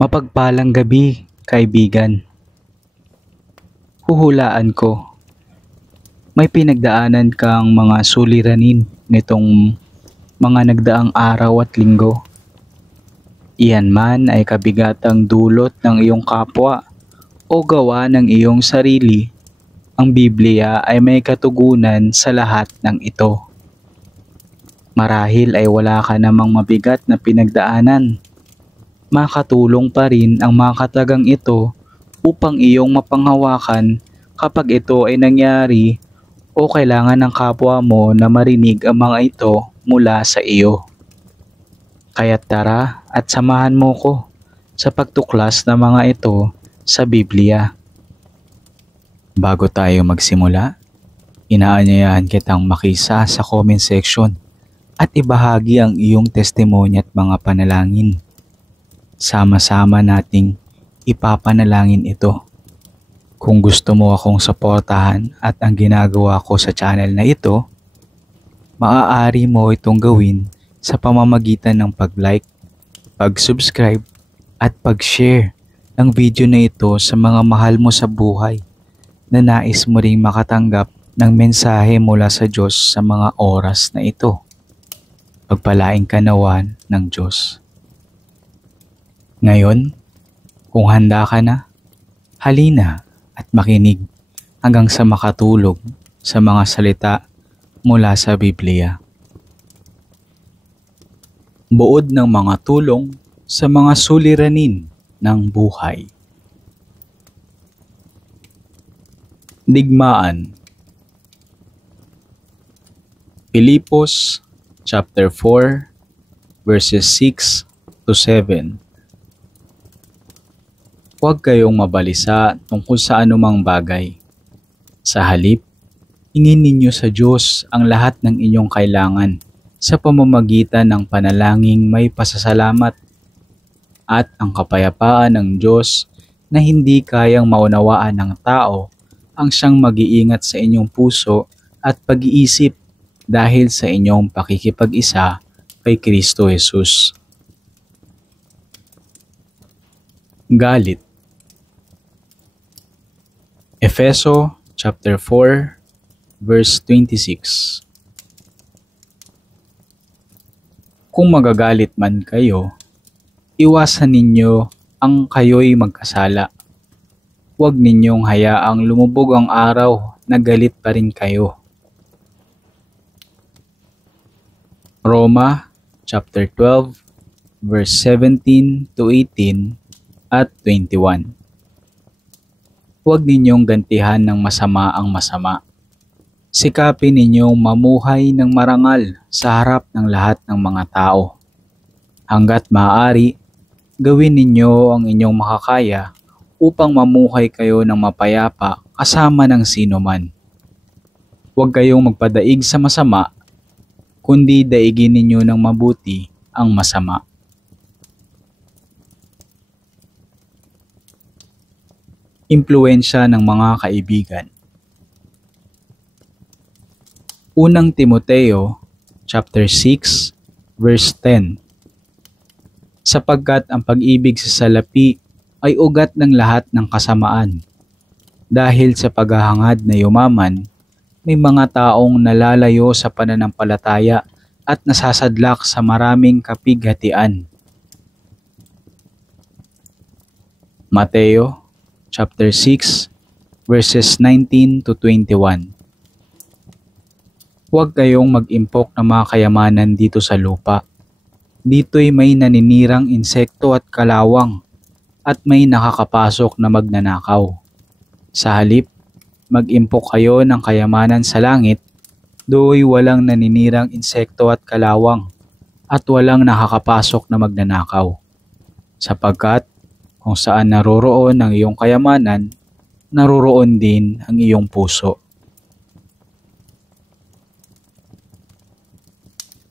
Mapagpalang gabi, kaibigan. Huhulaan ko, may pinagdaanan kang mga suliranin nitong mga nagdaang araw at linggo. Iyan man ay kabigatang dulot ng iyong kapwa o gawa ng iyong sarili. Ang Biblia ay may katugunan sa lahat ng ito. Marahil ay wala ka namang mabigat na pinagdaanan. Makatulong pa rin ang mga katagang ito upang iyong mapanghawakan kapag ito ay nangyari o kailangan ng kapwa mo na marinig ang mga ito mula sa iyo. Kaya't tara at samahan mo ko sa pagtuklas ng mga ito sa Biblia. Bago tayo magsimula, inaanyayahan kitang makisa sa comment section at ibahagi ang iyong testimonya at mga panalangin. Sama-sama nating ipapanalangin ito. Kung gusto mo akong suportahan at ang ginagawa ko sa channel na ito, maaari mo itong gawin sa pamamagitan ng pag-like, pag-subscribe at pag-share ng video na ito sa mga mahal mo sa buhay na nais mo ring makatanggap ng mensahe mula sa Diyos sa mga oras na ito. Pagpalain ka nawa ng Diyos. Ngayon, kung handa ka na, halina at makinig hanggang sa makatulog sa mga salita mula sa Biblia. Buod ng mga tulong sa mga suliranin ng buhay. Digmaan. Filipos chapter 4 verses 6 to 7. Huwag kayong mabalisa tungkol sa anumang bagay. Sa halip, hingin ninyo sa Diyos ang lahat ng inyong kailangan sa pamamagitan ng panalangin may pasasalamat, at ang kapayapaan ng Diyos na hindi kayang maunawaan ng tao ang siyang mag-iingat sa inyong puso at pag-iisip dahil sa inyong pakikipag-isa kay Kristo Jesus. Galit. Efeso chapter 4 verse 26. Kung magagalit man kayo, iwasan ninyo ang kayo'y magkasala. Huwag ninyong hayaang lumubog ang araw na galit pa rin kayo. Roma chapter 12 verse 17 to 18 at 21. Huwag ninyong gantihan ng masama ang masama. Sikapin ninyong mamuhay ng marangal sa harap ng lahat ng mga tao. Hanggat maaari, gawin ninyo ang inyong makakaya upang mamuhay kayo ng mapayapa kasama ng sino man. Huwag kayong magpadaig sa masama, kundi daigin ninyo ng mabuti ang masama. Impluwensya ng mga kaibigan. Unang Timoteo chapter 6 verse 10. Sapagkat ang pag-ibig sa salapi ay ugat ng lahat ng kasamaan. Dahil sa paghahangad na yumaman, may mga taong nalalayo sa pananampalataya at nasasadlak sa maraming kapighatian. Mateo chapter 6 verses 19 to 21. Huwag kayong mag-impok ng mga kayamanan dito sa lupa. Dito'y may naninirang insekto at kalawang, at may nakakapasok na magnanakaw. Sa halip, mag-impok kayo ng kayamanan sa langit, do'y walang naninirang insekto at kalawang, at walang nakakapasok na magnanakaw. Sapagkat kung saan naroroon ang iyong kayamanan, naroroon din ang iyong puso.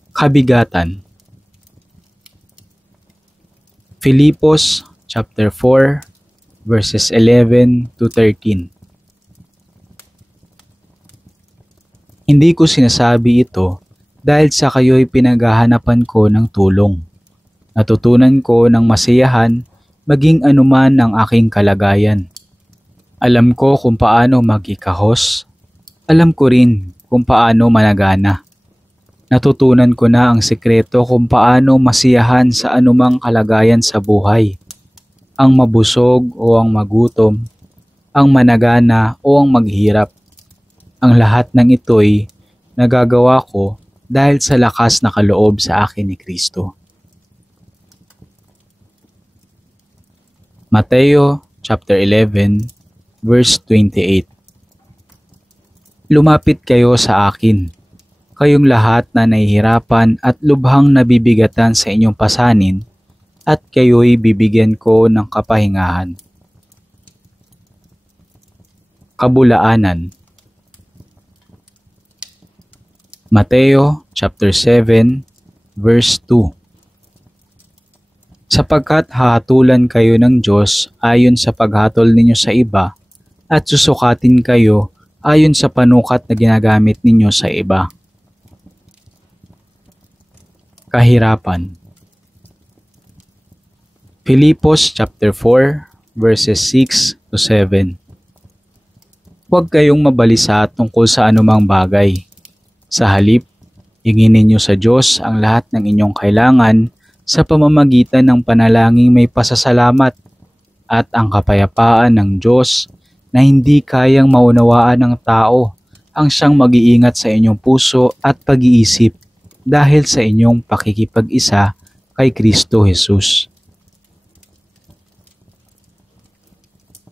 Kabigatan. Filipos chapter 4 verses 11 to 13. Hindi ko sinasabi ito dahil sa kayo'y pinaghahanapan ko ng tulong. Natutunan ko ng masiyahan maging anuman ang aking kalagayan. Alam ko kung paano magikahos. Alam ko rin kung paano managana. Natutunan ko na ang sikreto kung paano masiyahan sa anumang kalagayan sa buhay. Ang mabusog o ang magutom, ang managana o ang maghirap. Ang lahat ng ito'y nagagawa ko dahil sa lakas na kaloob sa akin ni Kristo. Mateo chapter 11 verse 28. Lumapit kayo sa akin, kayong lahat na nahihirapan at lubhang nabibigatan sa inyong pasanin, at kayo'y bibigyan ko ng kapahingahan. Kabulaanan. Mateo chapter 7 verse 2. Sapagkat hahatulan kayo ng Diyos ayon sa paghatol ninyo sa iba, at susukatin kayo ayon sa panukat na ginagamit ninyo sa iba. Kahirapan. Filipos chapter 4 verses 6 to 7. Huwag kayong mabalisa tungkol sa anumang bagay. Sa halip, hingin ninyo sa Diyos ang lahat ng inyong kailangan sa pamamagitan ng panalangin may pasasalamat, at ang kapayapaan ng Diyos na hindi kayang maunawaan ng tao ang siyang mag-iingat sa inyong puso at pag-iisip dahil sa inyong pakikipag-isa kay Kristo Jesus.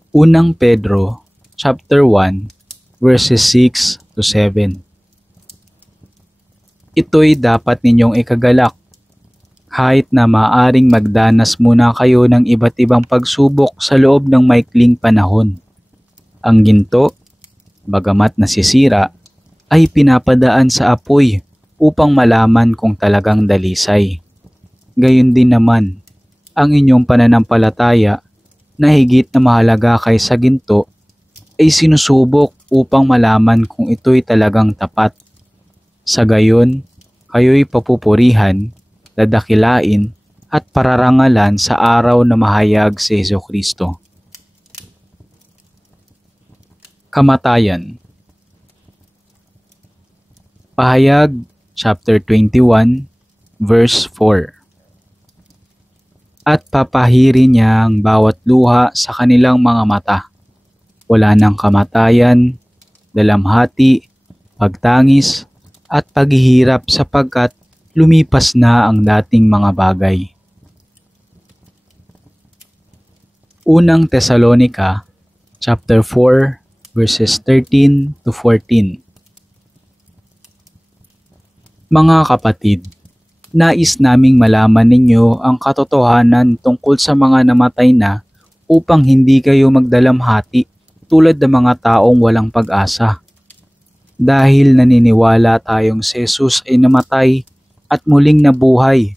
Unang Pedro chapter 1 verses 6 to 7. Ito'y dapat ninyong ikagalak, kahit na maaring magdanas muna kayo ng iba't ibang pagsubok sa loob ng maikling panahon. Ang ginto, bagamat nasisira, ay pinapadaan sa apoy upang malaman kung talagang dalisay. Gayon din naman, ang inyong pananampalataya na higit na mahalaga kaysa ginto ay sinusubok upang malaman kung ito'y talagang tapat. Sa gayon, kayo'y papupurihan, dadakilain at pararangalan sa araw na mahayag si Jesucristo. Kamatayan. Pahayag chapter 21 verse 4. At papahirin niya ang bawat luha sa kanilang mga mata. Wala nang kamatayan, dalamhati, pagtangis, at paghihirap sapagkat lumipas na ang dating mga bagay. Unang Tesalonica chapter 4 verses 13 to 14. Mga kapatid, nais naming malaman ninyo ang katotohanan tungkol sa mga namatay na upang hindi kayo magdalamhati tulad ng mga taong walang pag-asa. Dahil naniniwala tayong si Jesus ay namatay at muling nabuhay,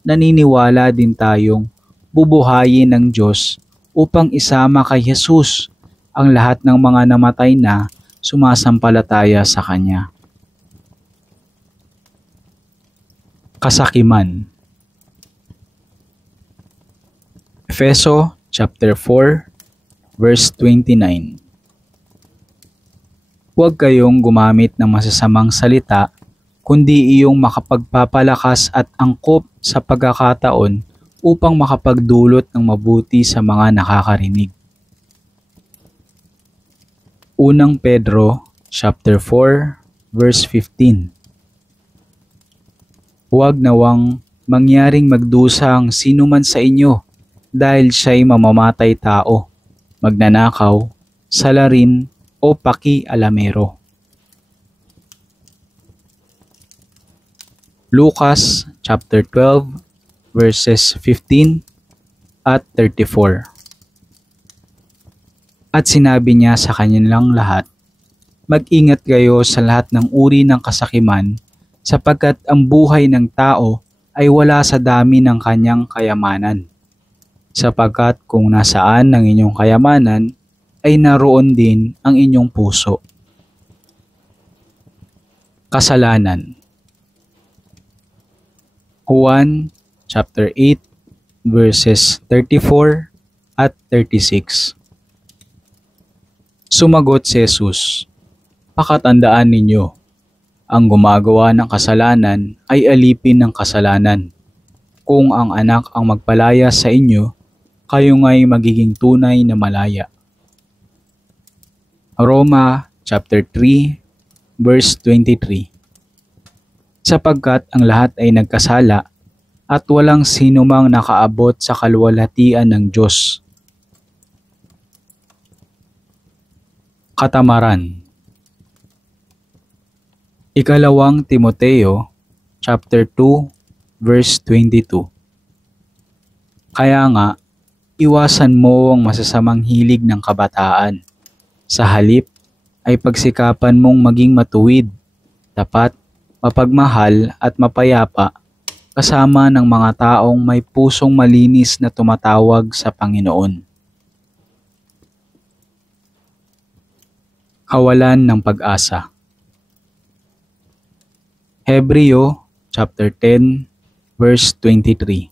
naniniwala din tayong bubuhayin ng Diyos upang isama kay Jesus ang lahat ng mga namatay na sumasampalataya sa Kanya. Kasakiman. Efeso chapter 4 verse 29. Huwag kayong gumamit ng masasamang salita, kundi iyong makapagpapalakas at angkop sa pagkakataon upang makapagdulot ng mabuti sa mga nakakarinig. Unang Pedro chapter 4 verse 15. Huwag nawang mangyaring magdusa ang sino man sa inyo dahil siya'y mamamatay tao, magnanakaw, salarin, o paki-alamero. Lucas chapter 12 verses 15 at 34. At sinabi niya sa kanilang lahat, mag-ingat kayo sa lahat ng uri ng kasakiman, sapagkat ang buhay ng tao ay wala sa dami ng kanyang kayamanan. Sapagkat kung nasaan ang inyong kayamanan, ay naroon din ang inyong puso. Kasalanan. Juan chapter 8 verses 34 at 36. Sumagot si Jesus, "Pakatandaan ninyo, ang gumagawa ng kasalanan ay alipin ng kasalanan. Kung ang anak ang magpalaya sa inyo, kayo nga'y magiging tunay na malaya." Roma chapter 3 verse 23. Sapagkat ang lahat ay nagkasala at walang sinumang nakaabot sa kaluwalhatian ng Diyos. Katamaran. Ikalawang Timoteo chapter 2 verse 22. Kaya nga, iwasan mo ang masasamang hilig ng kabataan. Sa halip ay pagsikapan mong maging matuwid, tapat, mapagmahal at mapayapa kasama ng mga taong may pusong malinis na tumatawag sa Panginoon. Kawalan ng pag-asa. Hebreo chapter 10 verse 23.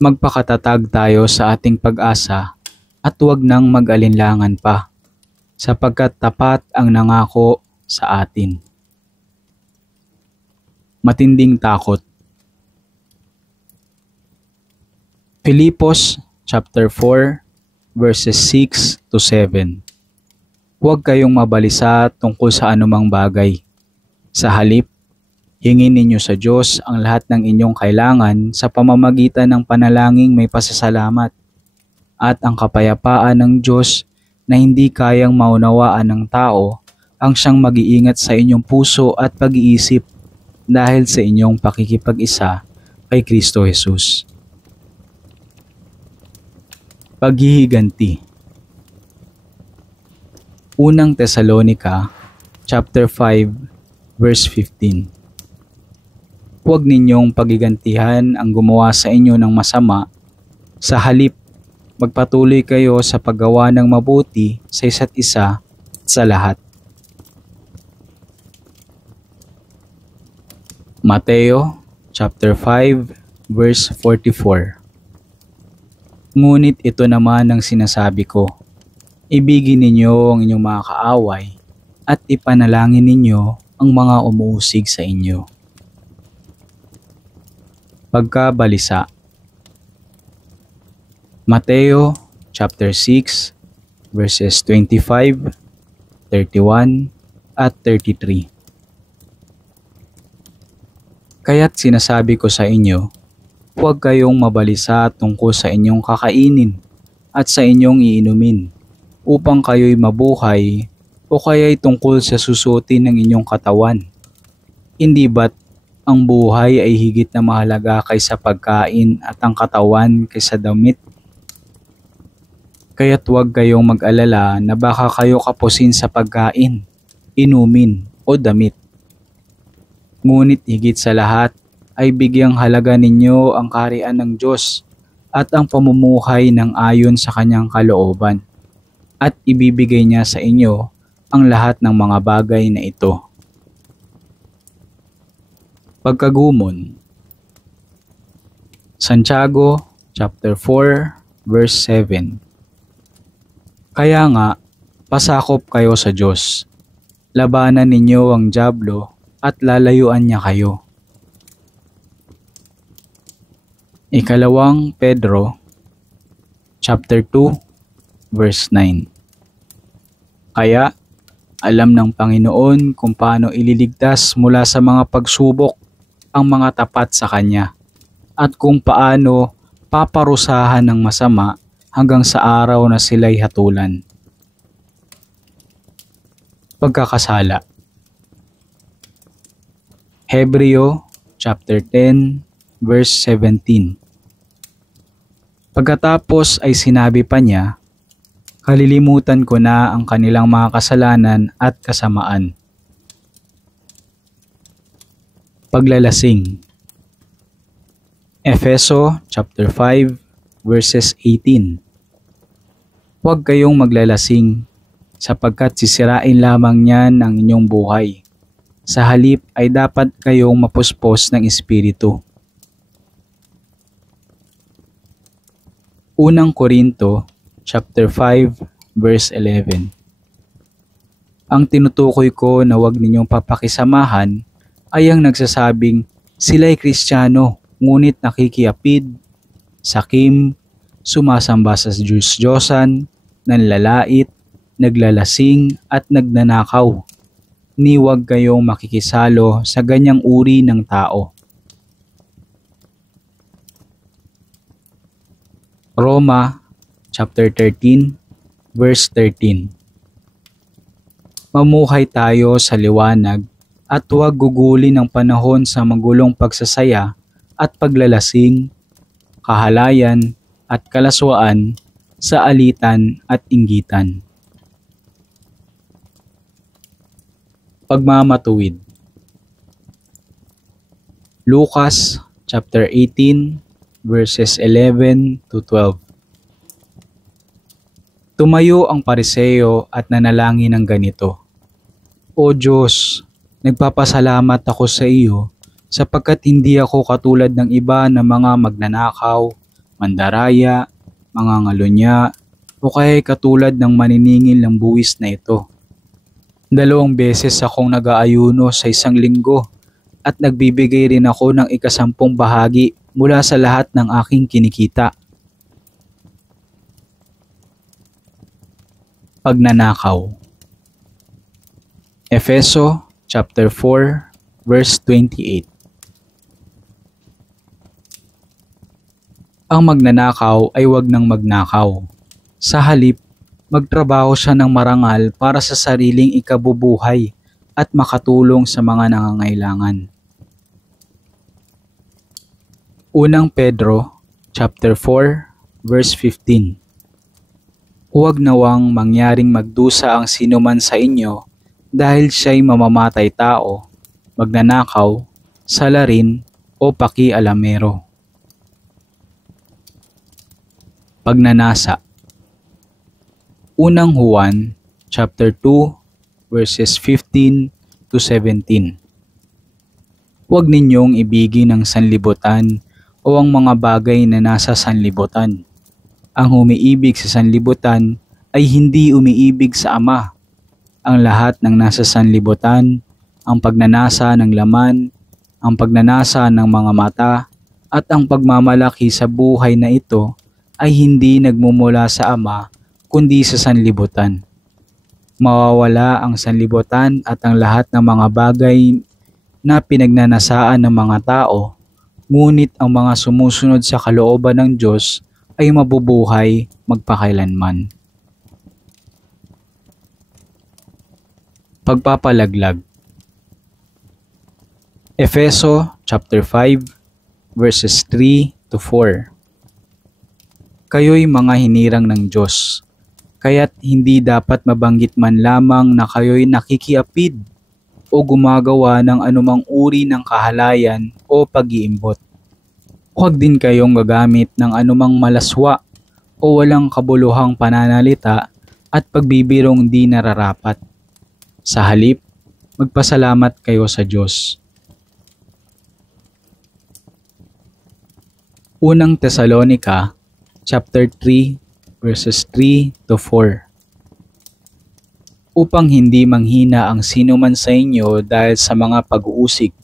Magpakatatag tayo sa ating pag-asa at huwag nang mag-alinlangan pa, sapagkat tapat ang nangako sa atin. Matinding takot. Filipos chapter 4 verses 6 to 7. Huwag kayong mabalisa tungkol sa anumang bagay. Sa halip, hingin ninyo sa Diyos ang lahat ng inyong kailangan sa pamamagitan ng panalangin may pasasalamat, at ang kapayapaan ng Diyos na hindi kayang maunawaan ng tao ang siyang mag-iingat sa inyong puso at pag-iisip dahil sa inyong pakikipag-isa kay Kristo Jesus. Paghihiganti. Unang Tesalonica chapter 5 verse 15. Huwag ninyong pagigantihan ang gumawa sa inyo ng masama. Sa halip, magpatuloy kayo sa paggawa ng mabuti sa isa't isa at sa lahat. Mateo chapter 5 verse 44. Ngunit ito naman ang sinasabi ko, ibigin ninyo ang inyong mga kaaway at ipanalangin ninyo ang mga umuusig sa inyo. Pagkabalisa. Mateo chapter 6 verses 25, 31 at 33. Kaya't sinasabi ko sa inyo, huwag kayong mabalisa tungkol sa inyong kakainin at sa inyong iinumin, upang kayo'y mabuhay, o kaya'y tungkol sa susuotin ng inyong katawan. Hindi ba't ang buhay ay higit na mahalaga kaysa pagkain at ang katawan kaysa damit? Kaya't huwag kayong mag-alala na baka kayo kapusin sa pagkain, inumin o damit. Ngunit higit sa lahat ay bigyang halaga ninyo ang kaharian ng Diyos at ang pamumuhay ng ayon sa kanyang kalooban, at ibibigay niya sa inyo ang lahat ng mga bagay na ito. Pagkagumon. Santiago chapter 4 verse 7. Kaya nga, pasakop kayo sa Diyos. Labanan ninyo ang dyablo at lalayuan niya kayo. Ikalawang Pedro chapter 2 verse 9. Kaya alam ng Panginoon kung paano ililigtas mula sa mga pagsubok ang mga tapat sa Kanya, at kung paano paparusahan ng masama hanggang sa araw na sila'y hatulan. Pagkakasala. Hebreo chapter 10 verse 17. Pagkatapos ay sinabi pa niya, kalilimutan ko na ang kanilang mga kasalanan at kasamaan. Paglalasing. Efeso chapter 5 verses 18. Huwag kayong maglalasing, sapagkat sisirain lamang niyan ang inyong buhay. Sa halip ay dapat kayong mapuspos ng espiritu. Unang Korinto, chapter 5, verse 11. Ang tinutukoy ko na huwag ninyong papakisamahan ay ang nagsasabing sila'y Kristiyano ngunit nakikiapid, sakim, sumasamba sa Diyos-Diyosan, nanlalait, naglalasing at nagnanakaw. Ni huwag kayong makikisalo sa ganyang uri ng tao. Roma chapter 13 verse 13. Mamuhay tayo sa liwanag at huwag gugulin ng panahon sa magulong pagsasaya at paglalasing, kahalayan at kalaswaan, sa alitan at inggitan. Pagmamatuwid. Lucas chapter 18 verses 11 to 12. Tumayo ang Pariseo at nanalangin ng ganito: O Diyos, nagpapasalamat ako sa iyo sapagkat hindi ako katulad ng iba na mga magnanakaw, mandaraya, mga ngalunya, o kaya katulad ng maniningil ng buwis na ito. 2 beses akong nag-aayuno sa isang linggo at nagbibigay rin ako ng 10% bahagi mula sa lahat ng aking kinikita. Pagnanakaw. Efeso chapter 4 verse 28. Ang magnanakaw ay huwag nang magnakaw. Sa halip, magtrabaho siya ng marangal para sa sariling ikabubuhay at makatulong sa mga nangangailangan. Unang Pedro chapter 4 verse 15. Huwag nawang mangyaring magdusa ang sinuman sa inyo dahil siya'y mamamatay tao, magnanakaw, salarin o pakialamero. Pagnanasa. Unang Juan chapter 2 verses 15 to 17. Huwag ninyong ibigin ang sanlibutan o ang mga bagay na nasa sanlibutan. Ang umiibig sa sanlibutan ay hindi umiibig sa Ama. Ang lahat ng nasa sanlibutan, ang pagnanasa ng laman, ang pagnanasa ng mga mata, at ang pagmamalaki sa buhay na ito ay hindi nagmumula sa Ama kundi sa sanlibutan. Mawawala ang sanlibutan at ang lahat ng mga bagay na pinagnanasaan ng mga tao, ngunit ang mga sumusunod sa kalooban ng Diyos ay mabubuhay magpakailanman. Pagpapalaglag. Efeso chapter 5 verses 3 to 4. Kayo'y mga hinirang ng Diyos, kaya't hindi dapat mabanggit man lamang na kayo'y nakikiapid o gumagawa ng anumang uri ng kahalayan o pag-iimbot. Huwag din kayong gagamit ng anumang malaswa o walang kabuluhang pananalita at pagbibirong di nararapat. Sa halip, magpasalamat kayo sa Diyos. Unang Tesalonica chapter 3 verses 3 to 4. Upang hindi manghina ang sino man sa inyo dahil sa mga pag-uusig.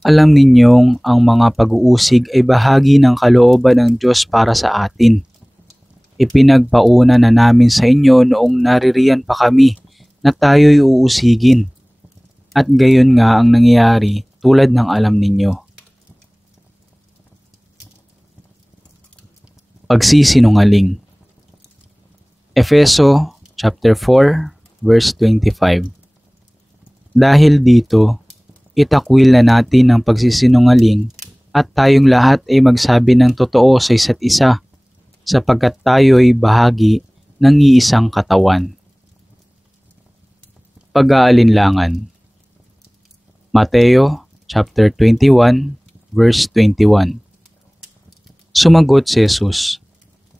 Alam ninyong ang mga pag-uusig ay bahagi ng kalooban ng Diyos para sa atin. Ipinagpauna na namin sa inyo noong naririyan pa kami na tayo'y uusigin. At gayon nga ang nangyayari tulad ng alam ninyo. Pagsisinungaling. Efeso chapter 4 verse 25. Dahil dito, itakwil na natin ang pagsisinungaling at tayong lahat ay magsabi ng totoo sa isa't isa sapagkat tayo'y bahagi ng iisang katawan. Pag-aalinlangan. Mateo chapter 21 verse 21. Sumagot si Jesus,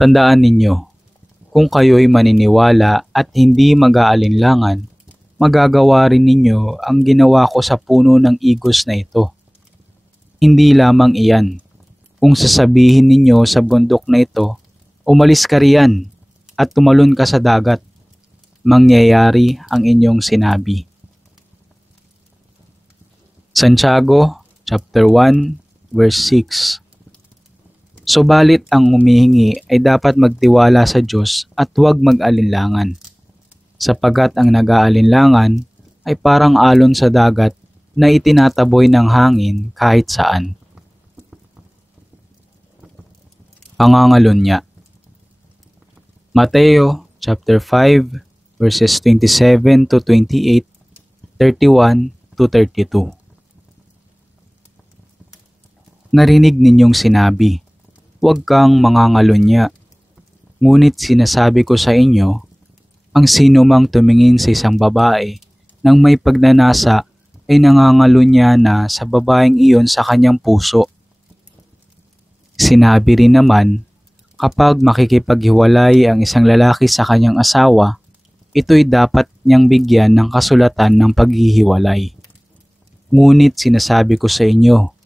tandaan ninyo, kung kayo'y maniniwala at hindi mag-aalinlangan, magagawa rin ninyo ang ginawa ko sa puno ng igos na ito. Hindi lamang iyan, kung sasabihin ninyo sa bundok na ito, Umalis ka riyan at tumalon ka sa dagat. Mangyayari ang inyong sinabi. Santiago chapter 1 verse 6. Subalit ang humihingi ay dapat magtiwala sa Diyos at huwag mag-alinlangan. Sapagkat ang nag-aalinlangan ay parang alon sa dagat na itinataboy ng hangin kahit saan. Pangangalunya. Mateo chapter 5 verses 27 to 28, 31 to 32. Narinig ninyong sinabi, huwag kang mangangalunya. Ngunit sinasabi ko sa inyo, ang sino mang tumingin sa isang babae nang may pagnanasa ay nangangalunya na sa babaeng iyon sa kanyang puso. Sinabi rin naman, kapag makikipaghiwalay ang isang lalaki sa kanyang asawa, ito'y dapat niyang bigyan ng kasulatan ng paghihiwalay. Ngunit sinasabi ko sa inyo,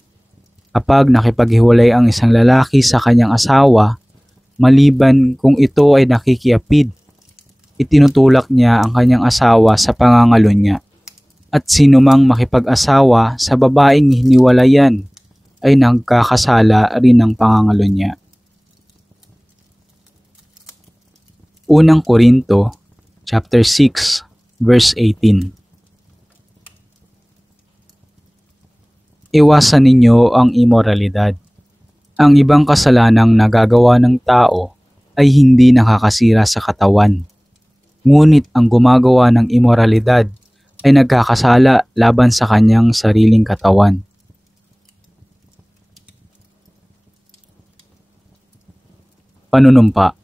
kapag nakipaghiwalay ang isang lalaki sa kanyang asawa, maliban kung ito ay nakikiapid, itinutulak niya ang kanyang asawa sa pangangalunya. At sino mang makipag-asawa sa babaeng hiniwalayan ay nagkakasala rin ng pangangalunya. Unang Korinto chapter 6 verse 18. Iwasan ninyo ang imoralidad. Ang ibang kasalanang nagagawa ng tao ay hindi nakakasira sa katawan. Ngunit ang gumagawa ng imoralidad ay nagkakasala laban sa kanyang sariling katawan. Panunumpa.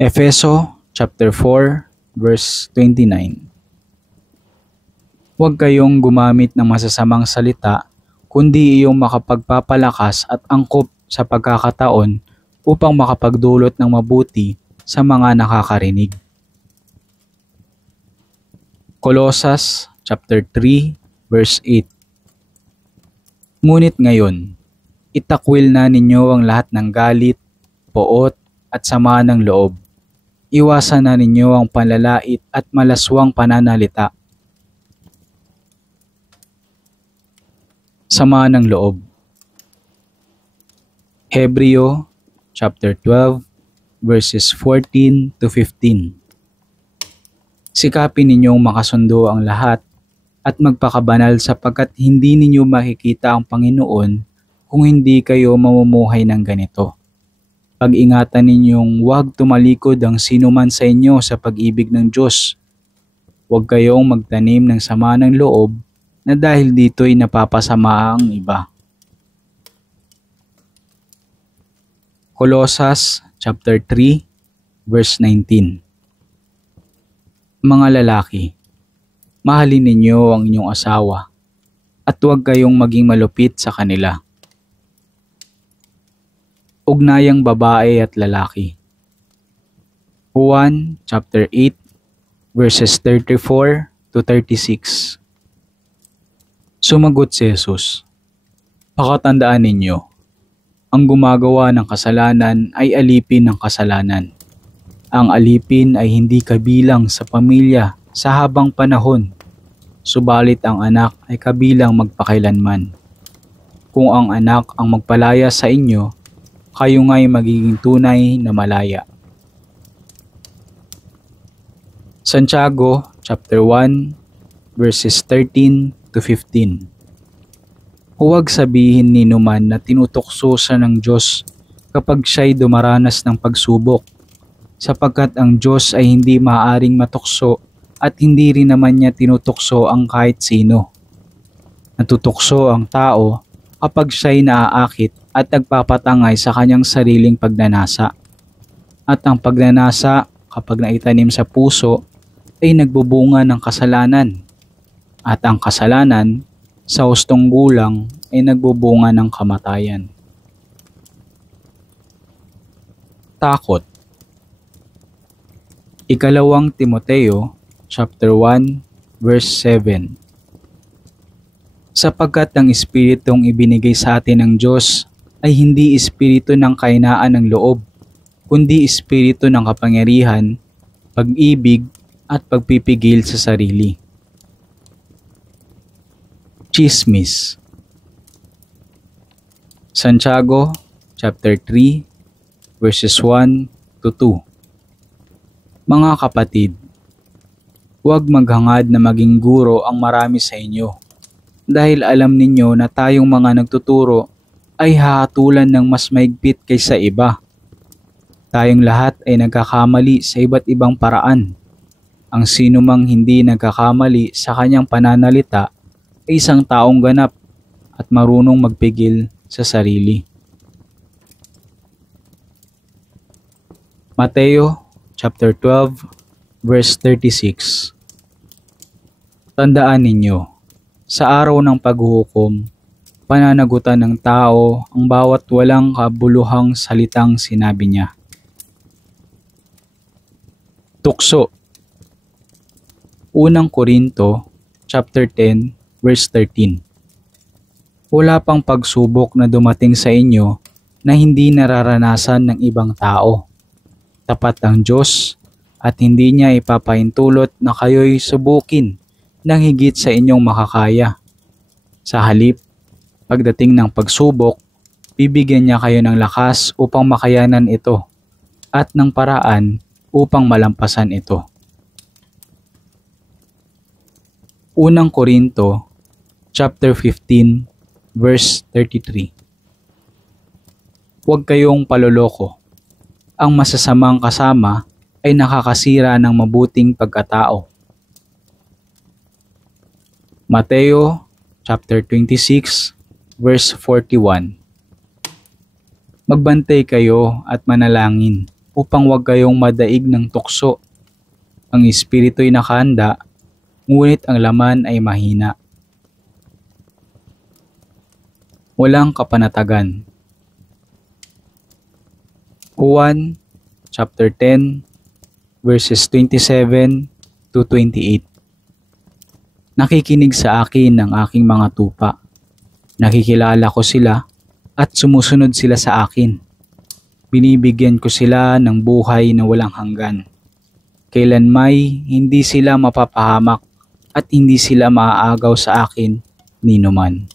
Efeso chapter 4 verse 29. Huwag kayong gumamit ng masasamang salita, kundi iyong makapagpapalakas at angkop sa pagkakataon upang makapagdulot ng mabuti sa mga nakakarinig. Colosas chapter 3 verse 8. Ngunit ngayon, itakwil na ninyo ang lahat ng galit, poot at sama ng loob. Iwasan na ninyo ang panlalait at malaswang pananalita. Sama ng loob. Hebreo chapter 12 verses 14 to 15. Sikapin ninyong makasundo ang lahat at magpakabanal sapagkat hindi ninyo makikita ang Panginoon kung hindi kayo mamumuhay ng ganito. Pag-ingatan ninyong huwag tumalikod ang sinuman sa inyo sa pag-ibig ng Diyos. Huwag kayong magtanim ng sama ng loob na dahil dito'y napapasama ang iba. Colosas chapter 3 verse 19. Mga lalaki, mahalin ninyo ang inyong asawa at huwag kayong maging malupit sa kanila. Ugnayang babae at lalaki. Juan chapter 8 verses 34 to 36. Sumagot si Jesus, pakatandaan ninyo, ang gumagawa ng kasalanan ay alipin ng kasalanan. Ang alipin ay hindi kabilang sa pamilya sa habang panahon, subalit ang anak ay kabilang magpakailanman. Kung ang anak ang magpalaya sa inyo, kayo nga'y magiging tunay na malaya. Santiago chapter 1 verses 13 to 15. Huwag sabihin ni numan na tinutokso siya ng Diyos kapag siya'y dumaranas ng pagsubok, sapagkat ang Diyos ay hindi maaaring matukso at hindi rin naman niya tinutokso ang kahit sino. Natutokso ang tao kapag siya'y naaakit at nagpapatangay sa kanyang sariling pagnanasa. At ang pagnanasa kapag naitanim sa puso ay nagbubunga ng kasalanan. At ang kasalanan sa hustong gulang ay nagbubunga ng kamatayan. Takot. Ikalawang Timoteo chapter 1 verse 7. Sapagkat ang Espiritong ibinigay sa atin ng Diyos ay hindi espiritu ng kahinaan ng loob, kundi espiritu ng kapangyarihan, pag-ibig at pagpipigil sa sarili. Chismis. Santiago chapter 3 verses 1 to 2. Mga kapatid, huwag maghangad na maging guro ang marami sa inyo, dahil alam ninyo na tayong mga nagtuturo ay hahatulan ng mas maigpit kaysa iba. Tayong lahat ay nagkakamali sa iba't ibang paraan. Ang sino mang hindi nagkakamali sa kanyang pananalita ay isang taong ganap at marunong magpigil sa sarili. Mateo chapter 12 verse 36. Tandaan ninyo, sa araw ng paghuhukom, pananagutan ng tao ang bawat walang kabuluhang salitang sinabi niya. Tukso. Unang Korinto chapter 10 verse 13. Wala pang pagsubok na dumating sa inyo na hindi nararanasan ng ibang tao. Tapat ang Diyos at hindi niya ipapahintulot na kayo'y subukin ng higit sa inyong makakaya. Sa halip, pagdating ng pagsubok, bibigyan niya kayo ng lakas upang makayanan ito at ng paraan upang malampasan ito. Unang Korinto chapter 15 verse 33. Huwag kayong paloloko. Ang masasamang kasama ay nakakasira ng mabuting pagkatao. Mateo chapter 26 verse 41. Magbantay kayo at manalangin upang huwag kayong madaig ng tukso. Ang espiritu'y nakahanda, ngunit ang laman ay mahina. Walang kapanatagan. Juan chapter 10 verses 27 to 28. Nakikinig sa akin ng aking mga tupa. Nakikilala ko sila at sumusunod sila sa akin. Binibigyan ko sila ng buhay na walang hanggan. Kailanmay hindi sila mapapahamak at hindi sila maaagaw sa akin ninuman.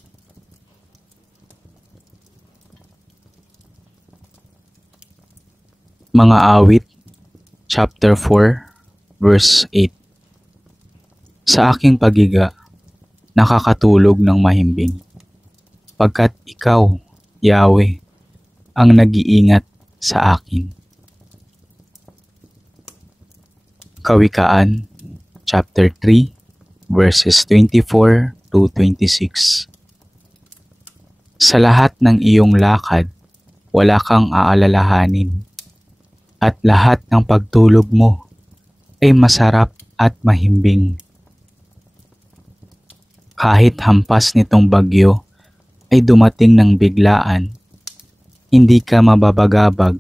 Mga awit, chapter 4, verse 8. Sa aking pagiga, nakakatulog ng mahimbing, pagkat ikaw, Yahweh, ang nag-iingat sa akin. Kawikaan, chapter 3, verses 24 to 26. Sa lahat ng iyong lakad, wala kang aalalahanin, at lahat ng pagtulog mo ay masarap at mahimbing. Kahit hampas nitong bagyo ay dumating ng biglaan, hindi ka mababagabag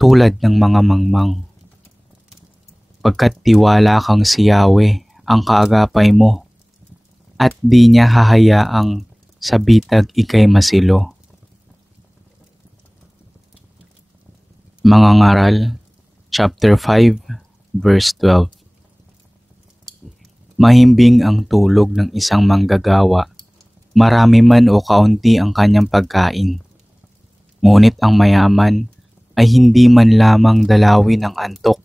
tulad ng mga mangmang. Pagkat tiwala kang si Yahweh ang kaagapay mo, at di niya hahayaang sa bitag ikay masilo. Mga ngaral, chapter 5, verse 12. Mahimbing ang tulog ng isang manggagawa, marami man o kaunti ang kanyang pagkain. Ngunit ang mayaman ay hindi man lamang dalawin ng antok.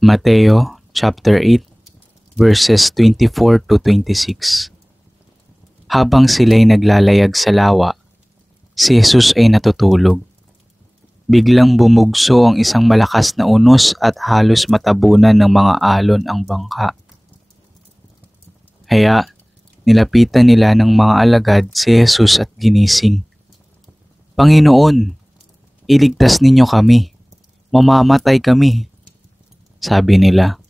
Mateo chapter 8, verses 24 to 26. Habang sila'y naglalayag sa lawa, si Jesus ay natutulog. Biglang bumugso ang isang malakas na unos at halos matabunan ng mga alon ang bangka. Kaya nilapitan nila ng mga alagad si Jesus at ginising. Panginoon, iligtas ninyo kami, mamamatay kami, sabi nila.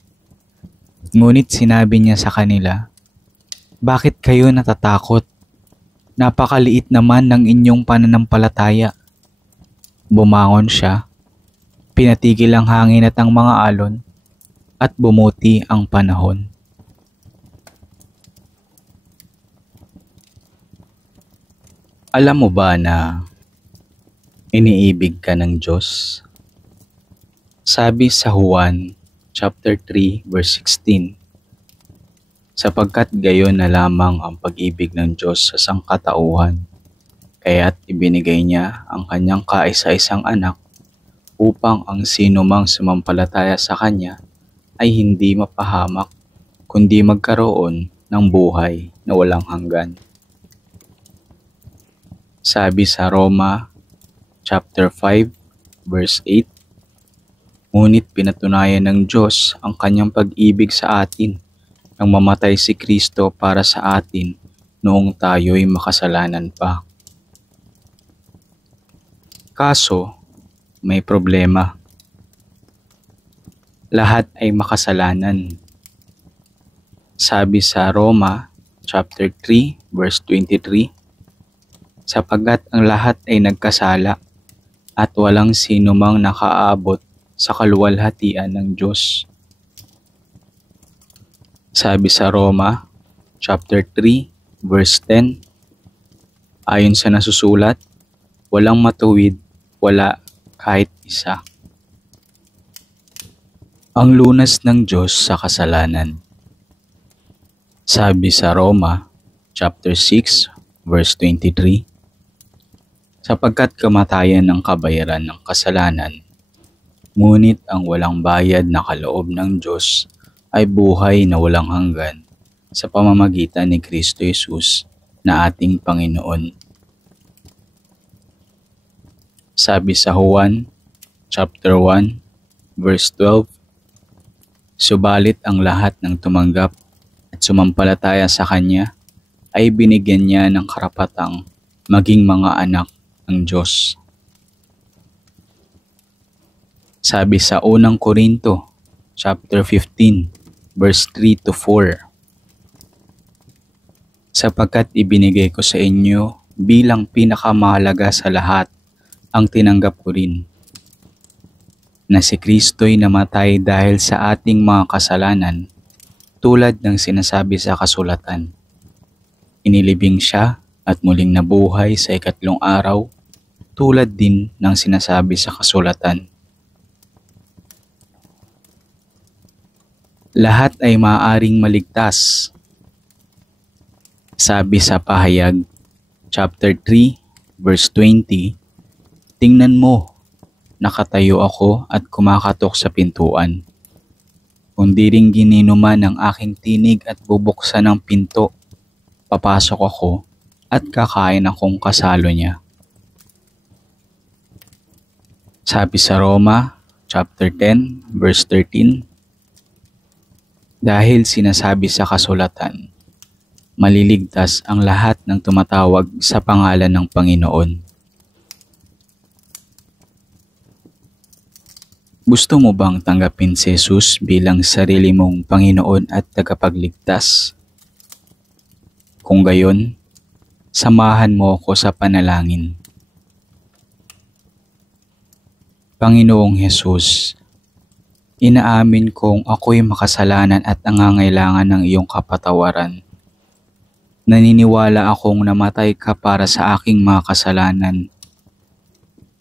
Ngunit sinabi niya sa kanila, bakit kayo natatakot? Napakaliit naman ng inyong pananampalataya. Bumangon siya, pinatigil ang hangin at ang mga alon, at bumuti ang panahon. Alam mo ba na iniibig ka ng Diyos? Sabi sa Juan chapter 3 verse 16, sapagkat gayon na lamang ang pag-ibig ng Diyos sa sangkatauhan, kaya't ibinigay niya ang kanyang kaisa-isang anak upang ang sinumang sumampalataya sa kanya ay hindi mapahamak, kundi magkaroon ng buhay na walang hanggan. Sabi sa Roma chapter 5 verse 8, ngunit pinatunayan ng Diyos ang kanyang pag-ibig sa atin nang mamatay si Kristo para sa atin noong tayo'y makasalanan pa. Kaso, may problema. Lahat ay makasalanan. Sabi sa Roma chapter 3 verse 23, sapagkat ang lahat ay nagkasala at walang sinumang nakaabot sa kaluwalhatian ng Diyos. Sabi sa Roma chapter 3 verse 10, ayon sa nasusulat, walang matuwid, wala kahit isa. Ang lunas ng Diyos sa kasalanan. Sabi sa Roma chapter 6 verse 23, sapagkat kamatayan ng kabayaran ng kasalanan, ngunit ang walang bayad na kaloob ng Diyos ay buhay na walang hanggan sa pamamagitan ni Kristo Jesus na ating Panginoon. Sabi sa Juan chapter 1 verse 12, subalit ang lahat ng tumanggap at sumampalataya sa Kanya ay binigyan niya ng karapatang maging mga anak ng Diyos. Sabi sa unang Korinto chapter 15 verse 3 to 4, sapagkat ibinigay ko sa inyo bilang pinakamahalaga sa lahat ang tinanggap ko rin, na si Kristo'y namatay dahil sa ating mga kasalanan tulad ng sinasabi sa kasulatan. Inilibing siya at muling nabuhay sa ikatlong araw tulad din ng sinasabi sa kasulatan. Lahat ay maaaring maligtas. Sabi sa Pahayag chapter 3 verse 20, tingnan mo, nakatayo ako at kumakatok sa pintuan. Kung di ring gininuman ng aking tinig at bubuksan ng pinto, papasok ako at kakain akong kasalo niya. Sabi sa Roma chapter 10 verse 13, dahil sinasabi sa kasulatan, maliligtas ang lahat ng tumatawag sa pangalan ng Panginoon. Gusto mo bang tanggapin si Jesus bilang sarili mong Panginoon at tagapagligtas? Kung gayon, samahan mo ako sa panalangin. Panginoong Jesus, inaamin kong ako'y makasalanan at nangangailangan ng iyong kapatawaran. Naniniwala akong namatay ka para sa aking mga kasalanan.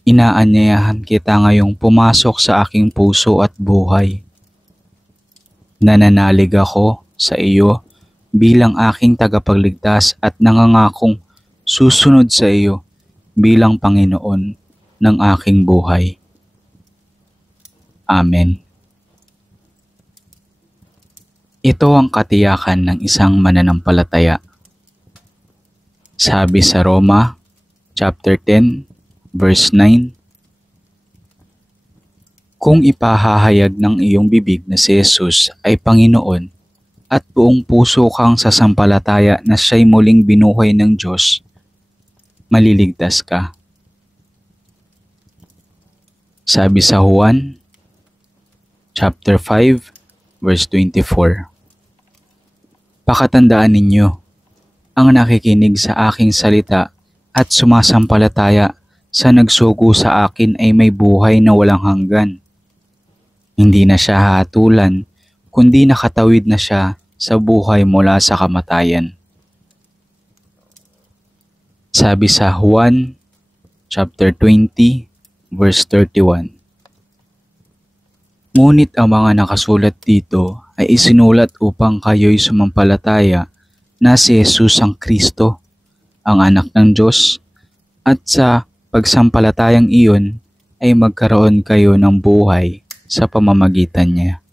Inaanyayahan kita ngayong pumasok sa aking puso at buhay. Nananalig ako sa iyo bilang aking tagapagligtas at nangangakong susunod sa iyo bilang Panginoon ng aking buhay. Amen. Ito ang katiyakan ng isang mananampalataya. Sabi sa Roma chapter 10 verse 9, kung ipahahayag ng iyong bibig na si Jesus ay Panginoon at buong puso kang sasampalataya na siya'y muling binuhay ng Diyos, maliligtas ka. Sabi sa Juan chapter 5 verse 24, pakatandaan ninyo, ang nakikinig sa aking salita at sumasampalataya sa nagsugo sa akin ay may buhay na walang hanggan. Hindi na siya hahatulan, kundi nakatawid na siya sa buhay mula sa kamatayan. Sabi sa Juan chapter 20 verse 31. Ngunit ang mga nakasulat dito ay isinulat upang kayo'y sumampalataya na si Jesus ang Kristo, ang anak ng Diyos, at sa pagsampalatayang iyon ay magkaroon kayo ng buhay sa pamamagitan niya.